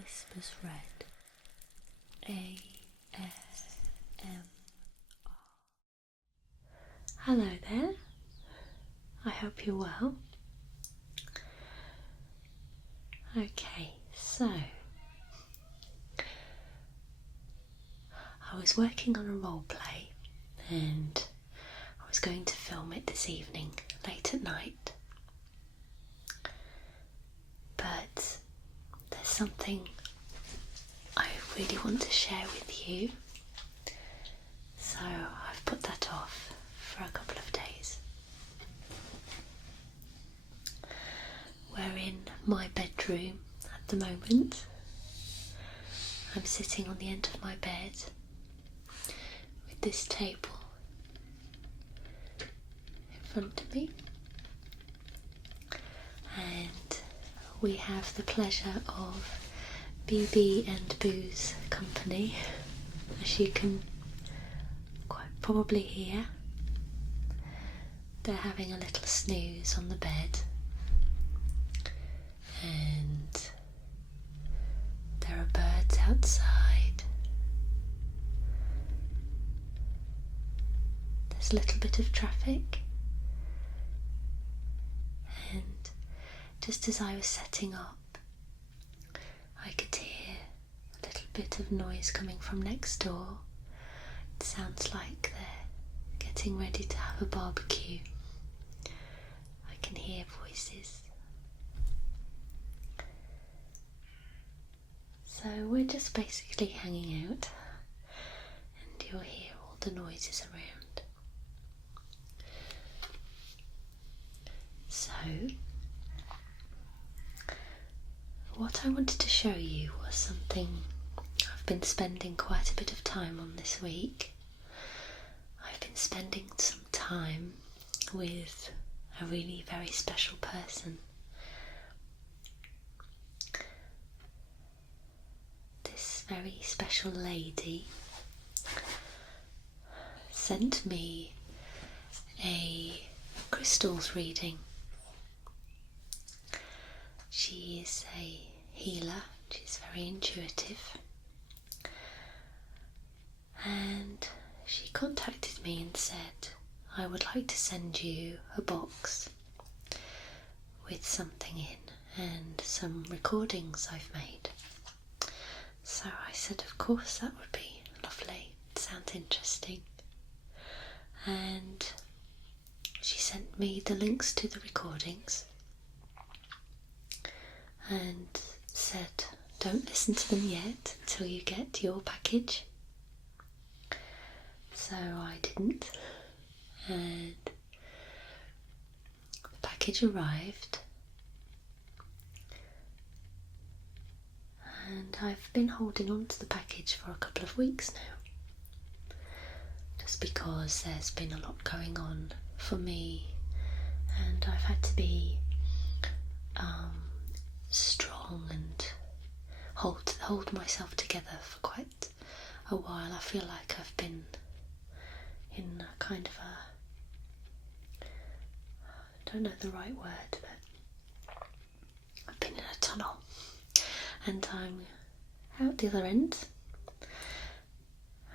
WhispersRed ASMR. Hello there, I hope you're well. Okay, so I was working on a role play and I was going to film it this evening, late at night. But there's something I really want to share with you, so I've put that off for a couple of days. We're in my bedroom at the moment. I'm sitting on the end of my bed with this table in front of me, and we have the pleasure of BB and Boo's company, as you can quite probably hear. They're having a little snooze on the bed, and there are birds outside. There's a little bit of traffic, and just as I was setting up, I could hear a little bit of noise coming from next door. It sounds like they're getting ready to have a barbecue. I can hear voices. So we're just basically hanging out, and you'll hear all the noises around. So what I wanted to show you was something I've been spending quite a bit of time on this week. I've been spending some time with a really very special person. This very special lady sent me a crystals reading. She is a healer, she's very intuitive, and she contacted me and said, I would like to send you a box with something in and some recordings I've made. So I said, of course, that would be lovely, it sounds interesting. And she sent me the links to the recordings and said, don't listen to them yet until you get your package. So I didn't, and the package arrived, and I've been holding on to the package for a couple of weeks now, just because there's been a lot going on for me, and I've had to be strong and hold myself together for quite a while. I feel like I've been in a kind of a, I don't know the right word, but I've been in a tunnel, and I'm out the other end,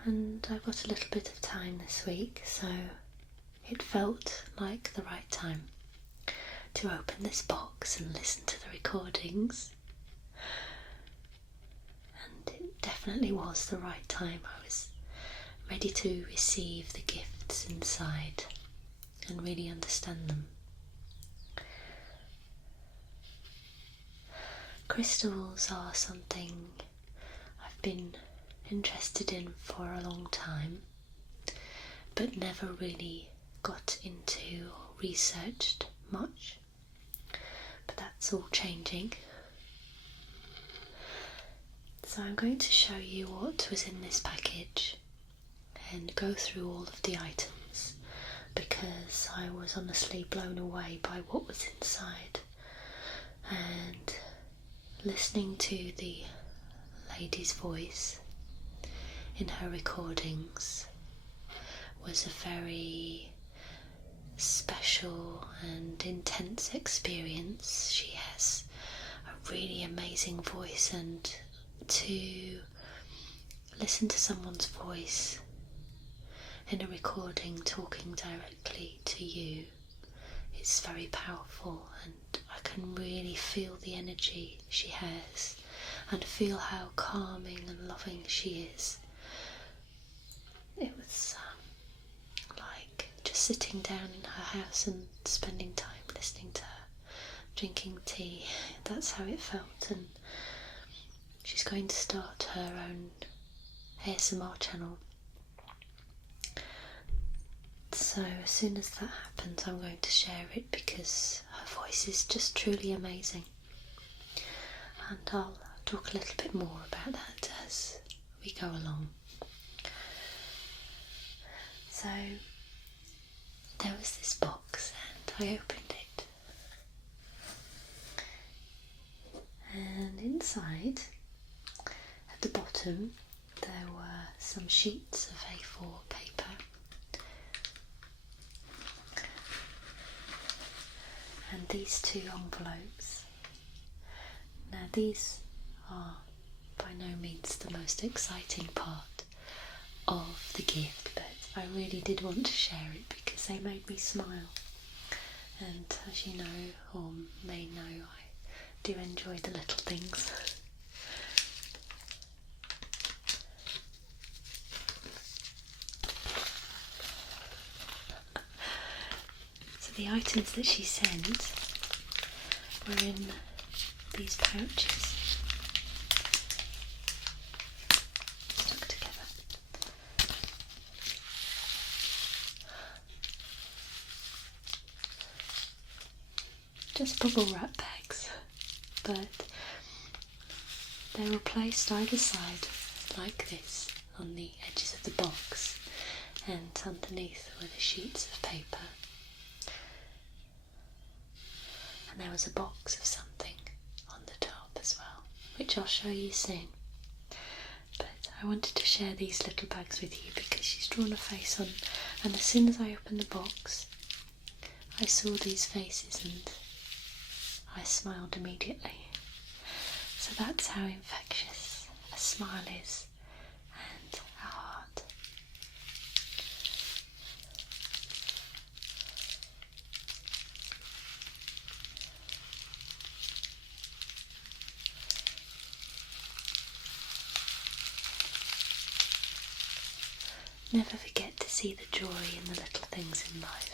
and I've got a little bit of time this week, so it felt like the right time to open this box and listen to the recordings. And it definitely was the right time. I was ready to receive the gifts inside and really understand them. Crystals are something I've been interested in for a long time, but never really got into or researched much. But that's all changing. So I'm going to show you what was in this package and go through all of the items, because I was honestly blown away by what was inside, and listening to the lady's voice in her recordings was a very special and intense experience. She has a really amazing voice and to listen to someone's voice in a recording talking directly to you is very powerful, and I can really feel the energy she has and feel how calming and loving she is. It was like just sitting down in her house and spending time listening to her, drinking tea. That's how it felt. And she's going to start her own ASMR channel. So as soon as that happens, I'm going to share it because her voice is just truly amazing. And I'll talk a little bit more about that as we go along. So there was this box and I opened it. And inside, at the bottom, there were some sheets of A4 paper. And these two envelopes. Now these are by no means the most exciting part of the gift, but I really did want to share it because they made me smile. And as you know, or may know, I do enjoy the little things. The items that she sent were in these pouches stuck together. Just bubble wrap bags, but they were placed either side like this on the edges of the box, and underneath were the sheets of paper. And there was a box of something on the top as well, which I'll show you soon. But I wanted to share these little bags with you because she's drawn a face on, and as soon as I opened the box, I saw these faces and I smiled immediately. So that's how infectious a smile is, and a heart. Never forget to see the joy in the little things in life.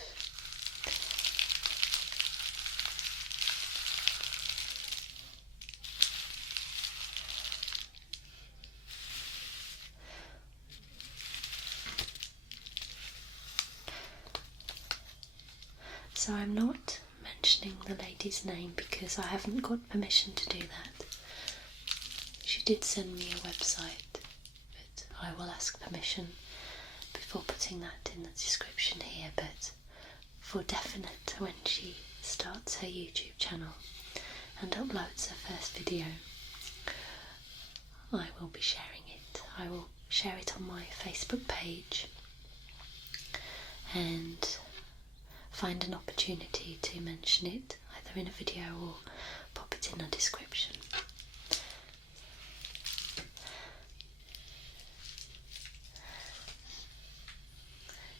So I'm not mentioning the lady's name because I haven't got permission to do that. She did send me a website, but I will ask permission before putting that in the description here. But for definite, when she starts her YouTube channel and uploads her first video, I will be sharing it. I will share it on my Facebook page and find an opportunity to mention it either in a video or pop it in a description.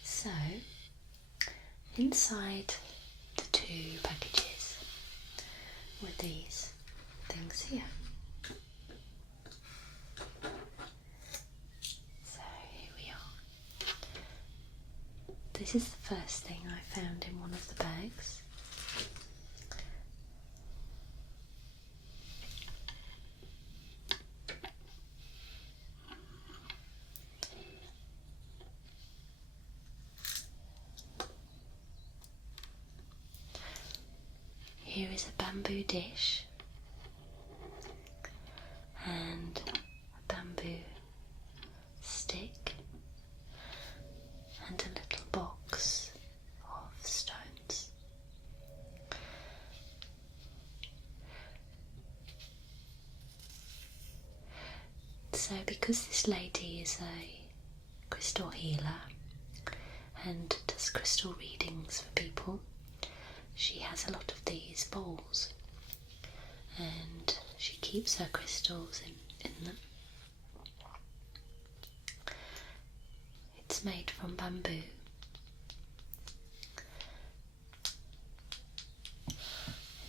So, inside the two packages were these things here. So here we are. This is the first thing I found in one of the bags. Here is a bamboo dish and a bamboo stick and a little box of stones. So because this lady is a crystal healer and does crystal readings for people, she has a lot of these bowls, and she keeps her crystals in in them. It's made from bamboo.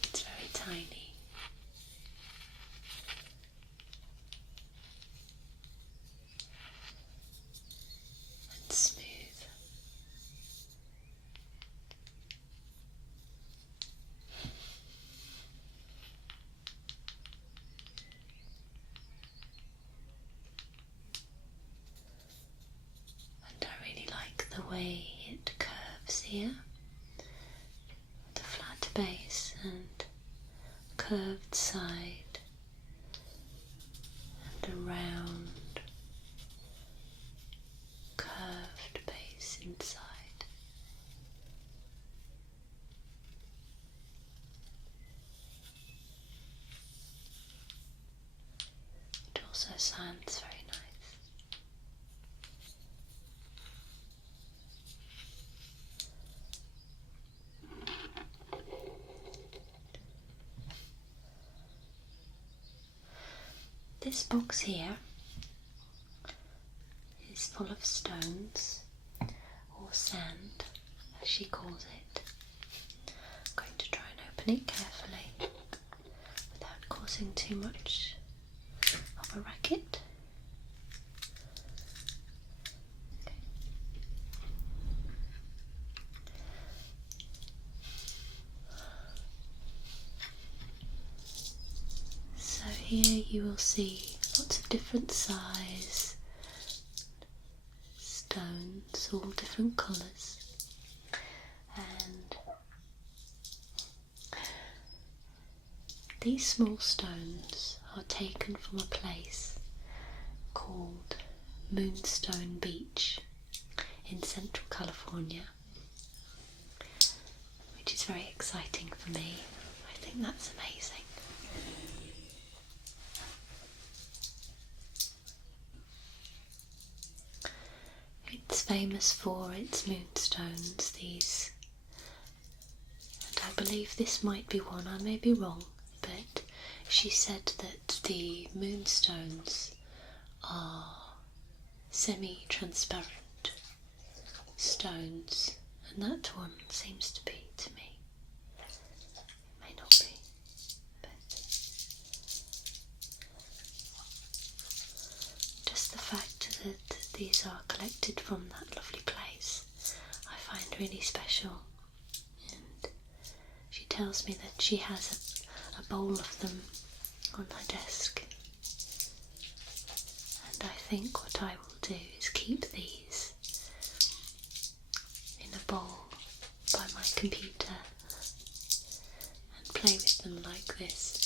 It's very tiny. And smooth. And I really like the way it curves here, with a flat base and curved side and a round curved base inside. It also sounds very nice. This box here is full of stones, or sand as she calls it. I'm going to try and open it carefully without causing too much of a racket. Okay. So here you will see lots of different size stones, all different colours, and these small stones are taken from a place called Moonstone Beach in Central California, which is very exciting for me. I think that's amazing. It's famous for its moonstones, these, and I believe this might be one. I may be wrong, but she said that the moonstones are semi-transparent stones, and that one seems to be to me. It may not be, but just the fact that these are collected from that lovely place I find really special. And she tells me that she has a bowl of them on her desk, and I think what I will do is keep these in a bowl by my computer and play with them like this.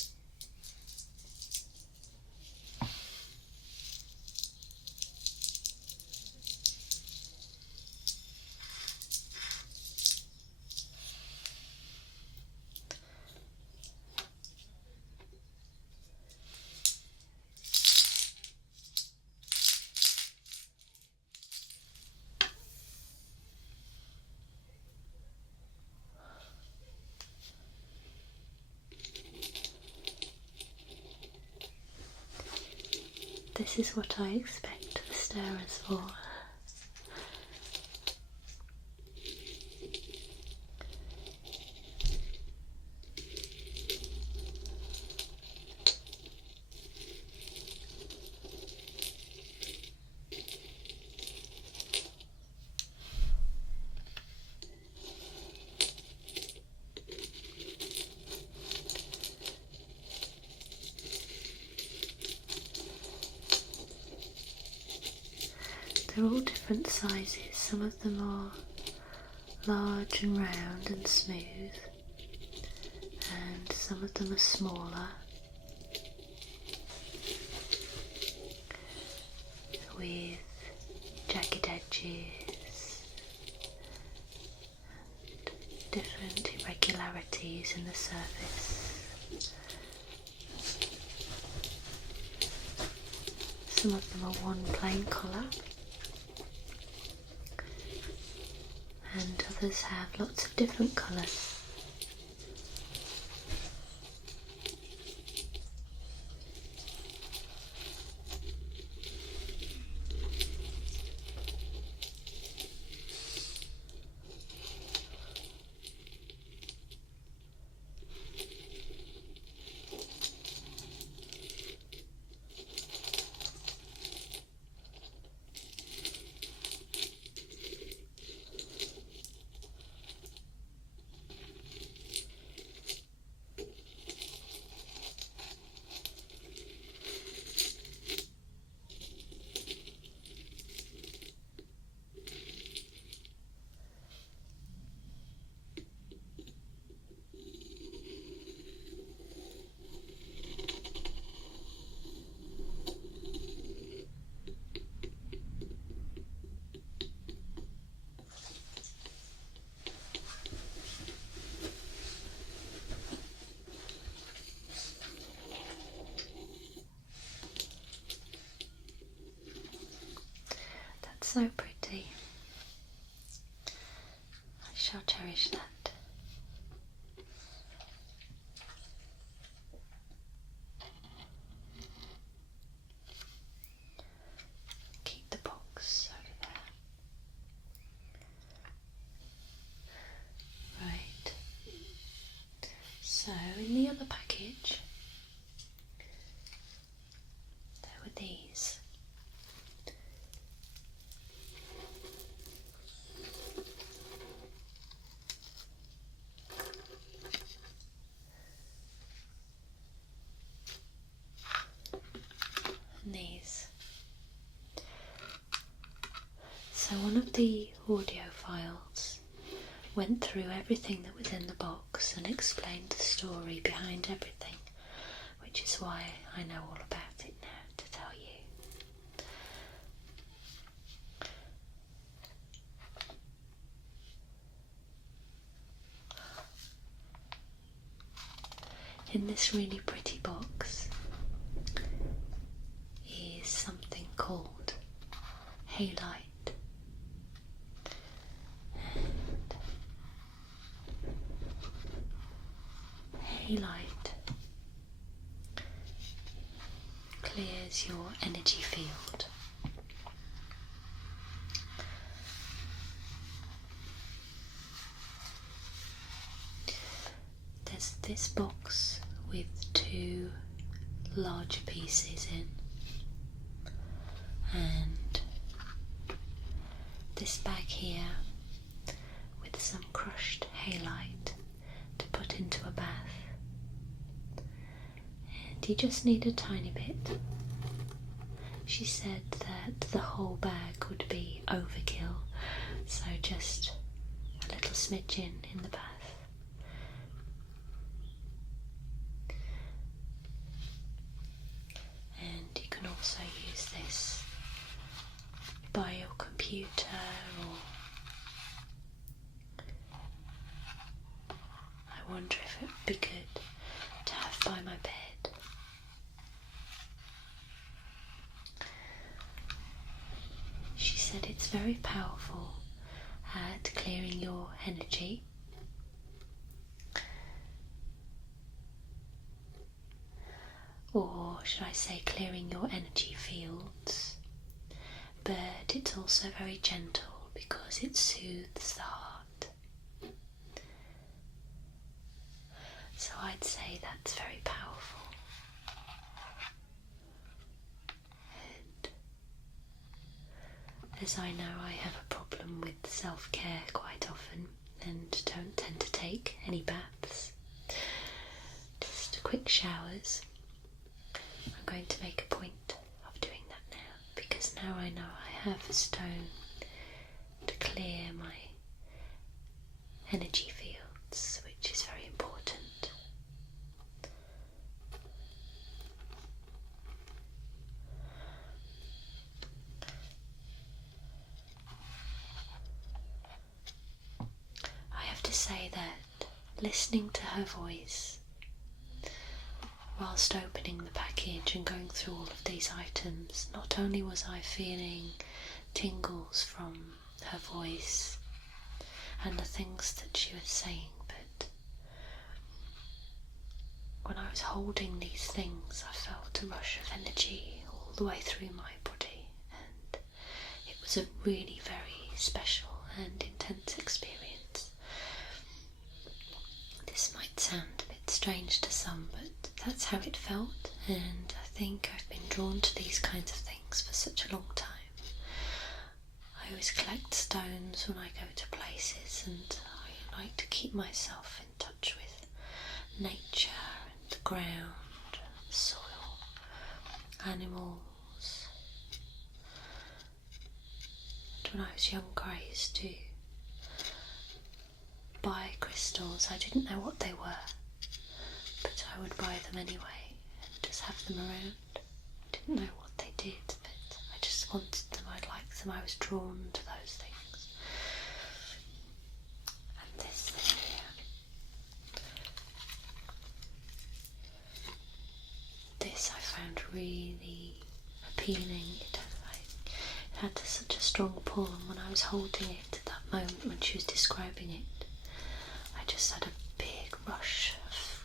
This is what I expect the stirrers for. They're all different sizes. Some of them are large and round and smooth, and some of them are smaller with jagged edges and different irregularities in the surface. Some of them are one plain colour, and others have lots of different colours. So pretty. I shall cherish that. Keep the box over there. Right. So in the other package there were these. These. So one of the audio files went through everything that was in the box and explained the story behind everything, which is why I know all about it now to tell you. In this really pretty box is something called halite. Halite clears your energy field. There's this box with two larger pieces in, and this bag here with some crushed halite to put into a bath. And you just need a tiny bit. She said that the whole bag would be overkill, so just a little smidgen in the bath. And you can also use this by your computer, or I wonder if it would be good to have by my bed. She said it's very powerful at clearing your energy. Or should I say clearing your energy fields, but it's also very gentle because it soothes the heart. So I'd say that's very powerful. And as I know, I have a problem with self-care quite often and don't tend to take any baths, just quick showers. I'm going to make a point of doing that now, because now I know I have a stone to clear my energy fields, which is very important. I have to say that listening to her voice whilst opening the package and going through all of these items, not only was I feeling tingles from her voice and the things that she was saying, but when I was holding these things I felt a rush of energy all the way through my body, and it was a really very special and intense experience. This might sound a bit strange to some, but that's how it felt, and I think I've been drawn to these kinds of things for such a long time. I always collect stones when I go to places, and I like to keep myself in touch with nature and the ground, and the soil, animals. And when I was younger I used to buy crystals. I didn't know what they were, but I would buy them anyway and just have them around. I didn't know what they did, but I just wanted them, I liked them, I was drawn to those things. And this thing here, this I found really appealing. had such a strong pull, and when I was holding it at that moment when she was describing it, I just had a big rush of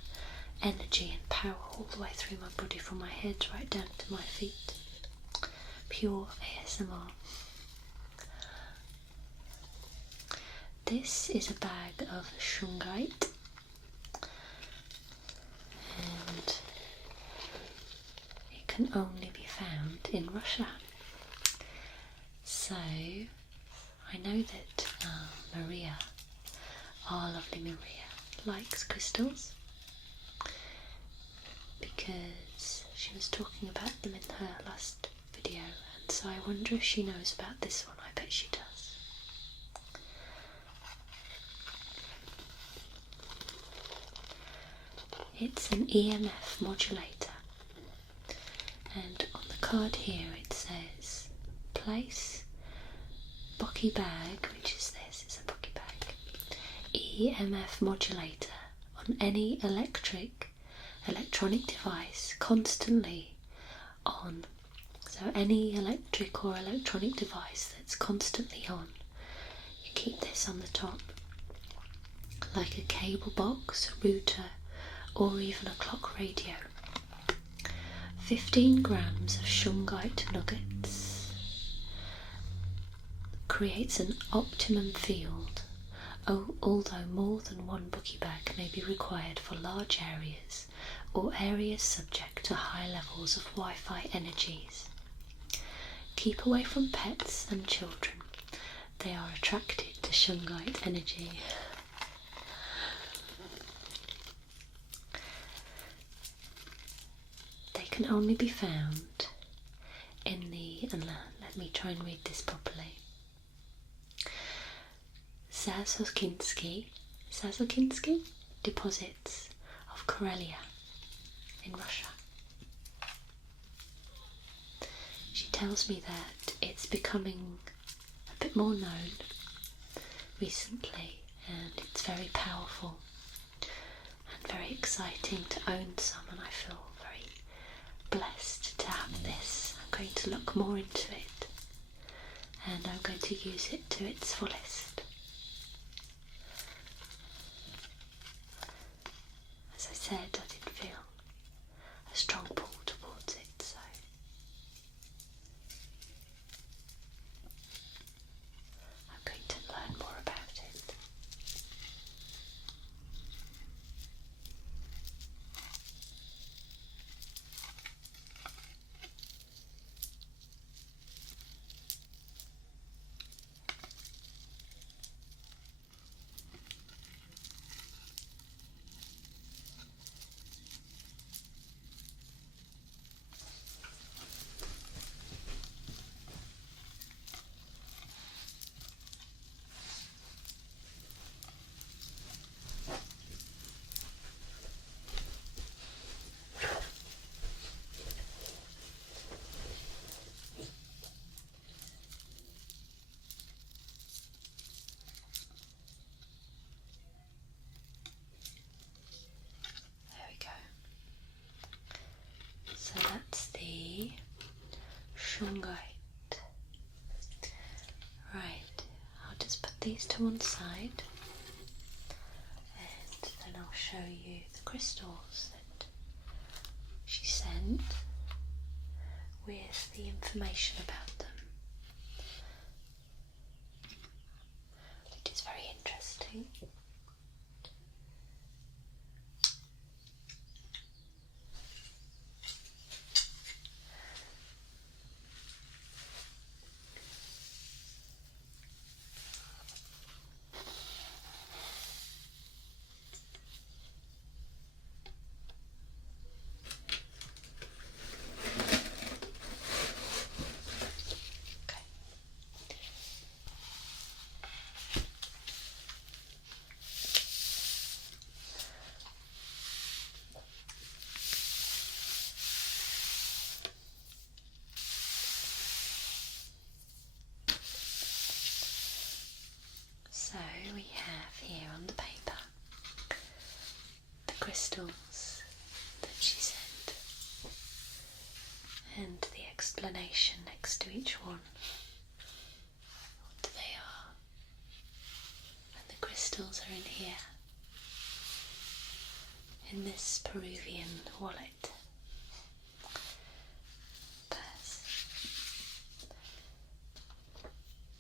energy and power all the way through my body, from my head right down to my feet. Pure ASMR. This is a bag of shungite, and it can only be found in Russia. So I know that Maria, our lovely Maria, likes crystals, because she was talking about them in her last video, and so I wonder if she knows about this one. I bet she does. It's an Emf Modulator, and on the card here it says place Bucky bag, which is this, it's a Bucky bag, EMF modulator on any electronic device constantly on. So any electric or electronic device that's constantly on, you keep this on the top, like a cable box, a router, or even a clock radio. 15 grams of shungite nuggets creates an optimum field, although more than one Bucky bag may be required for large areas or areas subject to high levels of Wi-Fi energies. Keep away from pets and children. They are attracted to shungite energy. They can only be found in the, and let me try and read this properly, Zazokinski deposits of Karelia in Russia. She tells me that it's becoming a bit more known recently, and it's very powerful and very exciting to own some, and I feel very blessed to have this. I'm going to look more into it, and I'm going to use it to its fullest. As I said, I did feel a strong pull towards it, so I'm going to learn more about it. So that's the shungite. Right, I'll just put these to one side, and then I'll show you the crystals that she sent with the information about them, which is very interesting. So we have here on the paper the crystals that she sent and the explanation next to each one. crystals are in here, in this Peruvian wallet purse.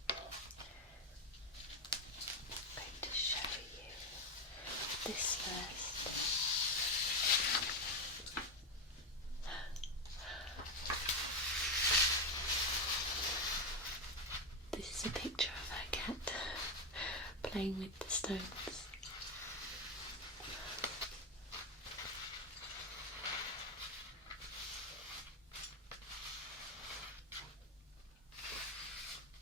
I'm going to show you this first. This is a picture of our cat playing with the stones.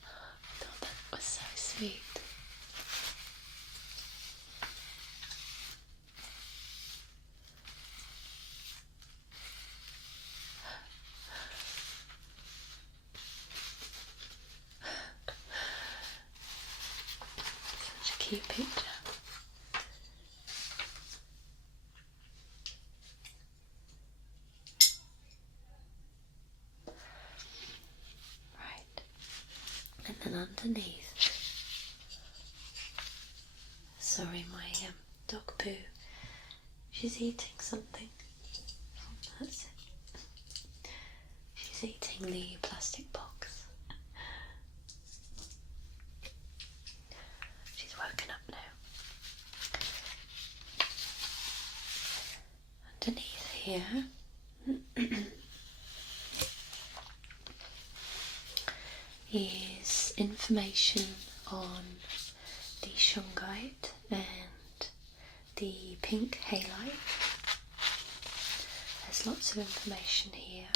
I thought that was so sweet. Such a cute picture. Right, and then underneath, sorry, my dog Pooh, she's eating something. That's it. She's eating the plastic box. She's woken up now. Underneath here is information on the shungite and the pink halite. There's lots of information here.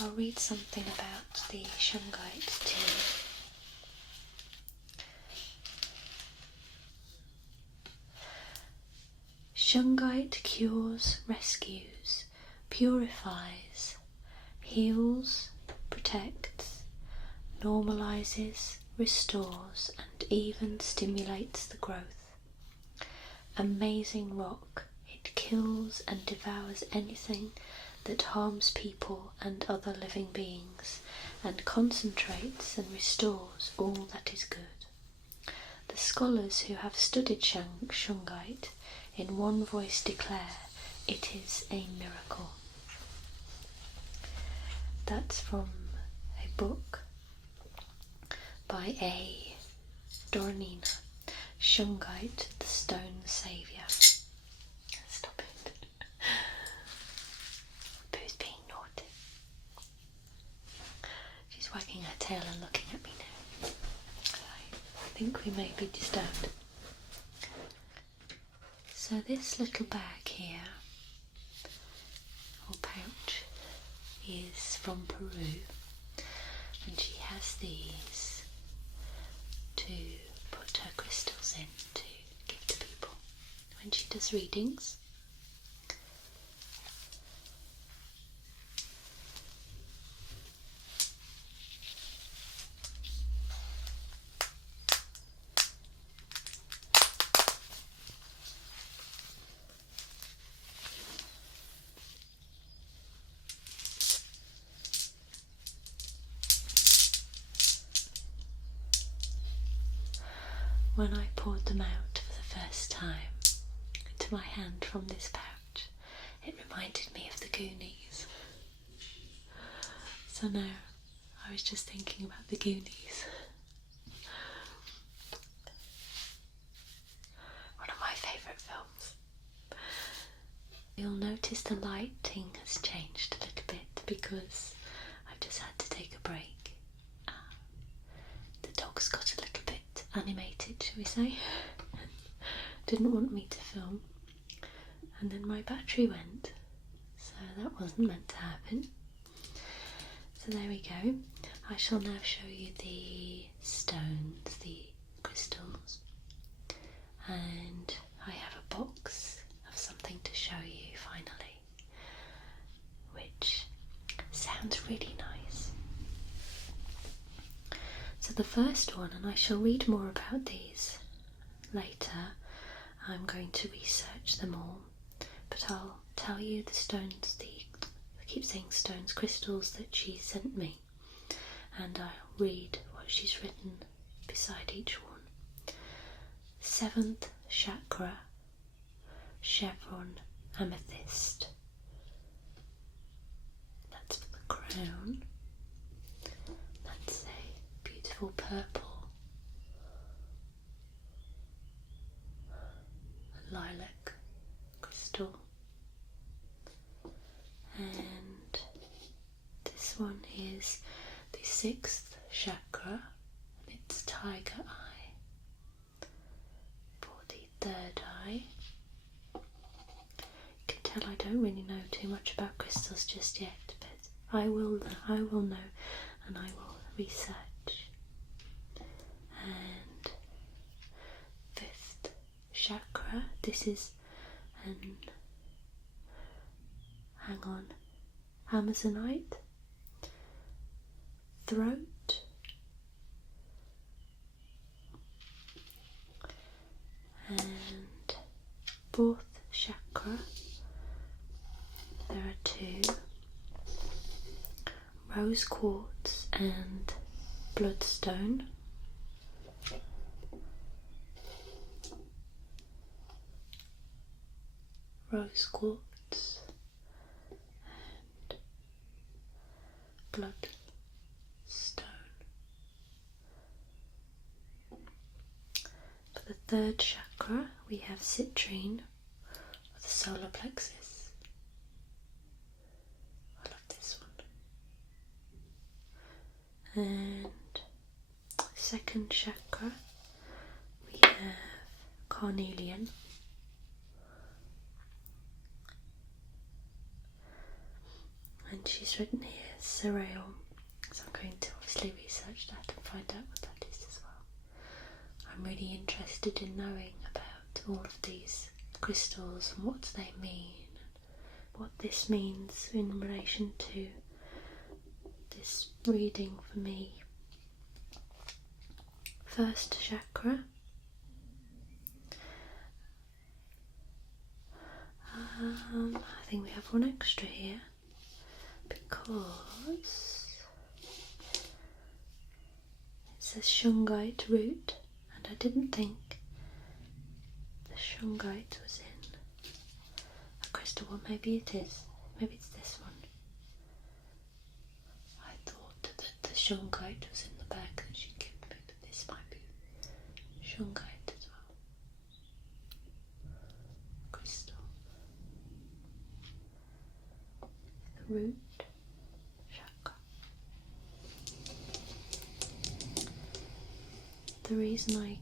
I'll read something about the shungite to you. Shungite cures, rescues, purifies, heals, protects, normalizes, restores, and even stimulates the growth. Amazing rock, it kills and devours anything that harms people and other living beings, and concentrates and restores all that is good. The scholars who have studied shungite in one voice declare it is a miracle. That's from a book by A. Doronina, Shungite, the Stone Saviour. Stop it. Pooh's being naughty. She's wagging her tail and looking at me now. I think we may be disturbed. So this little bag here, or pouch, is from Peru, and she has these to put her crystals in to give to people when she does readings. When I poured them out for the first time into my hand from this pouch, it reminded me of the Goonies. So now I was just thinking about the Goonies. One of my favourite films. You'll notice the lighting has changed a little bit because I've just had to take a break. The dog's got a little bit animated, shall we say, didn't want me to film, and then my battery went, so that wasn't meant to happen. So there we go. I shall now show you the stones, the crystals, and I have a box of something to show you finally, which sounds really nice. So the first one, and I shall read more about these later, I'm going to research them all, but I'll tell you the stones, I keep saying stones, crystals that she sent me, and I'll read what she's written beside each one. 7th Chakra Chevron Amethyst. That's for the crown. That's a beautiful purple, lilac crystal. And this one is the 6th chakra, and it's tiger eye. For the 3rd eye, you can tell I don't really know too much about crystals just yet, but I will know, and I will research. And 5th chakra, this is Amazonite, throat, and 4th chakra, there are 2, rose quartz and bloodstone. Rose quartz and bloodstone. For the 3rd chakra, we have citrine, or the solar plexus. I love this one. And 2nd chakra, we have carnelian. And she's written here cereal, so I'm going to obviously research that and find out what that is as well. I'm really interested in knowing about all of these crystals and what they mean, and what this means in relation to this reading for me. 1st chakra. I think we have one extra here, because it says shungite root, and I didn't think the shungite was in a crystal. Well, maybe it is. Maybe it's this one. I thought that the shungite was in the bag that she gave me, but this might be shungite as well. Crystal. The root. The reason I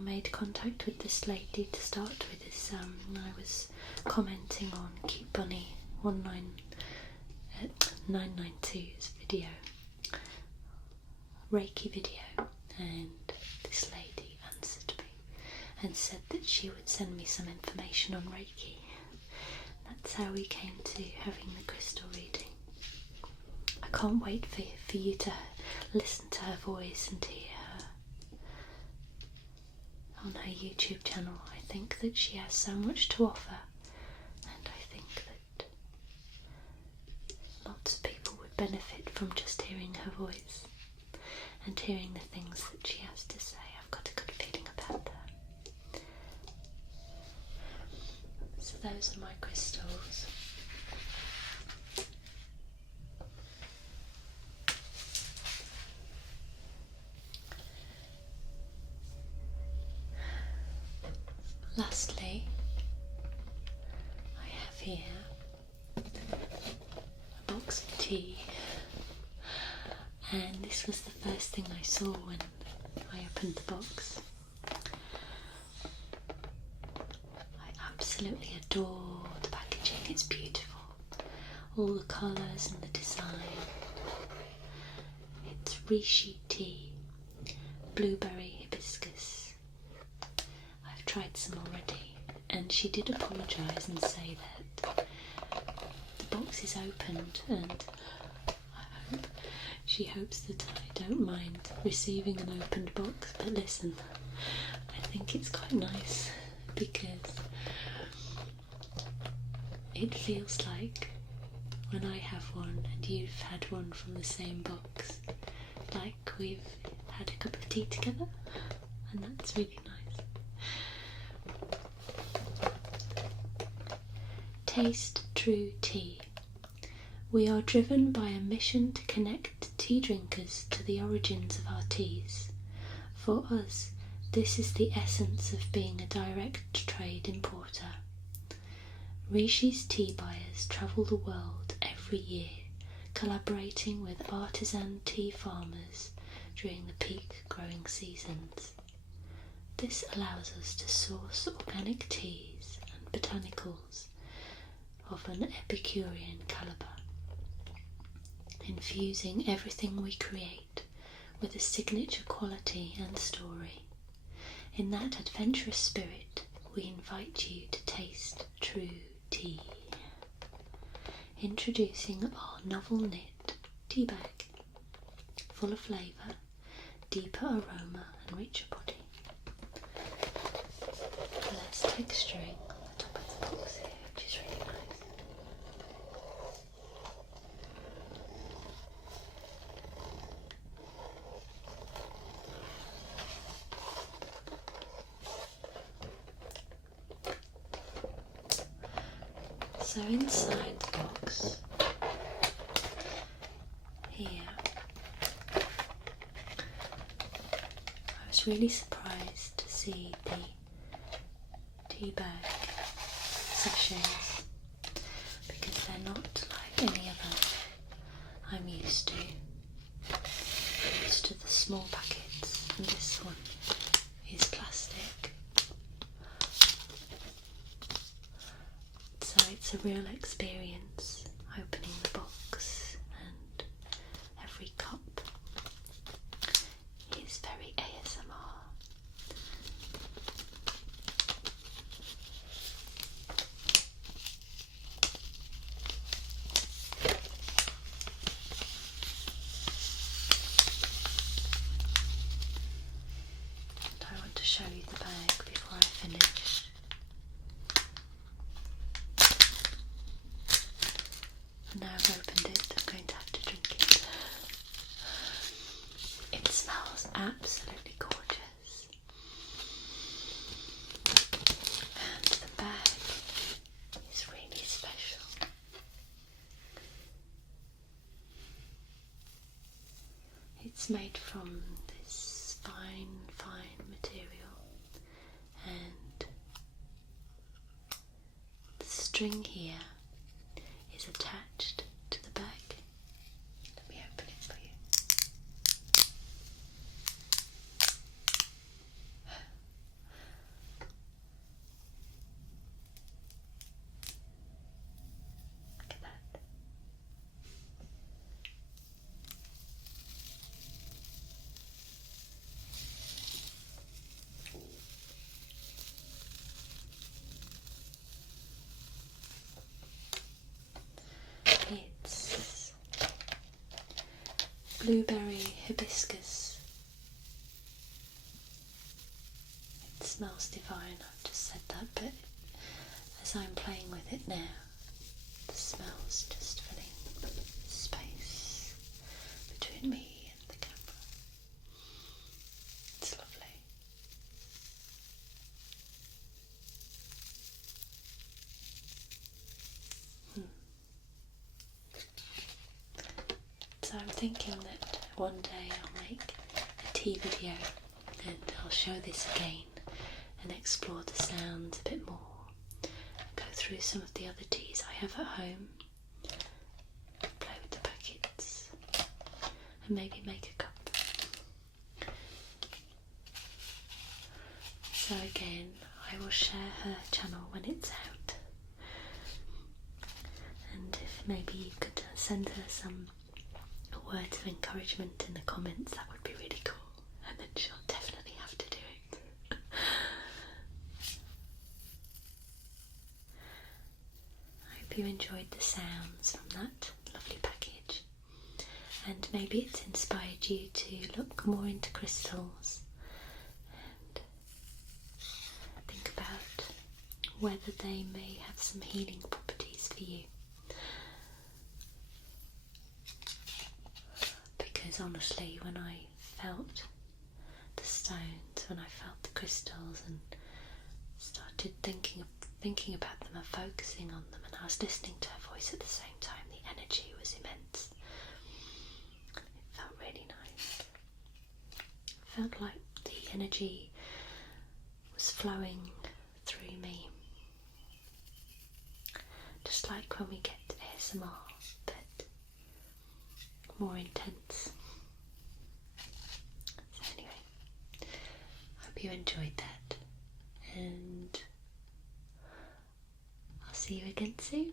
made contact with this lady to start with is I was commenting on Cute Bunny 992's video, Reiki video, and this lady answered me and said that she would send me some information on Reiki. That's how we came to having the crystal reading. I can't wait for you to listen to her voice and to hear her on her YouTube channel. I think that she has so much to offer, and I think that lots of people would benefit from just hearing her voice and hearing the things that she has to say. I've got a good feeling about her. So those are my crystals. Lastly, I have here a box of tea, and this was the first thing I saw when I opened the box. I absolutely adore the packaging, it's beautiful, all the colours and the design. It's reishi tea, blueberry hibiscus. I've tried some already, and she did apologise and say that the box is opened, and she hopes that I don't mind receiving an opened box. But listen, I think it's quite nice because it feels like when I have one and you've had one from the same box, like we've had a cup of tea together, and that's really nice. taste true tea. We are driven by a mission to connect tea drinkers to the origins of our teas. For us, this is the essence of being a direct trade importer. Rishi's tea buyers travel the world every year, collaborating with artisan tea farmers during the peak growing seasons. This allows us to source organic teas and botanicals of an Epicurean calibre, infusing everything we create with a signature quality and story. In that adventurous spirit, we invite you to taste true tea. Introducing our novel knit tea bag, full of flavour, deeper aroma and richer body. Less texturing on the top of the box here, which is really nice. So inside the box here, I was really surprised to see the tea bag sachets, because they're not like any other I'm used to. I'm used to the small packets, and this one is plastic. So it's a real experience opening the box, and every cup is very ASMR. And I want to show you the bag before I finish. And now I've opened it, I'm going to have to drink it. It smells absolutely gorgeous. And the bag is really special. It's made from this fine material, and the string here is attached to the bag. Let me open it for you. Look at that. It's blueberry hibiscus. It smells divine, I've just said that, but as I'm playing with it now, the smell's just filling space between me and the camera. It's lovely. So I'm thinking that one day I'll make a tea video and I'll show this again and explore the sounds a bit more, go through some of the other teas I have at home, play with the packets, and maybe make a cup. So again, I will share her channel when it's out, and if maybe you could send her some words of encouragement in the comments, that would be really cool, and then she'll definitely have to do it. I hope you enjoyed the sounds from that lovely package, and maybe it's inspired you to look more into crystals and think about whether they may have some healing properties for you. Because honestly, when I felt the stones, when I felt the crystals and started thinking about them and focusing on them, and I was listening to her voice at the same time. The energy was immense. It felt really nice. It felt like the energy was flowing through me. Just like when we get ASMR, but more intense. So anyway, hope you enjoyed that, and I'll see you again soon.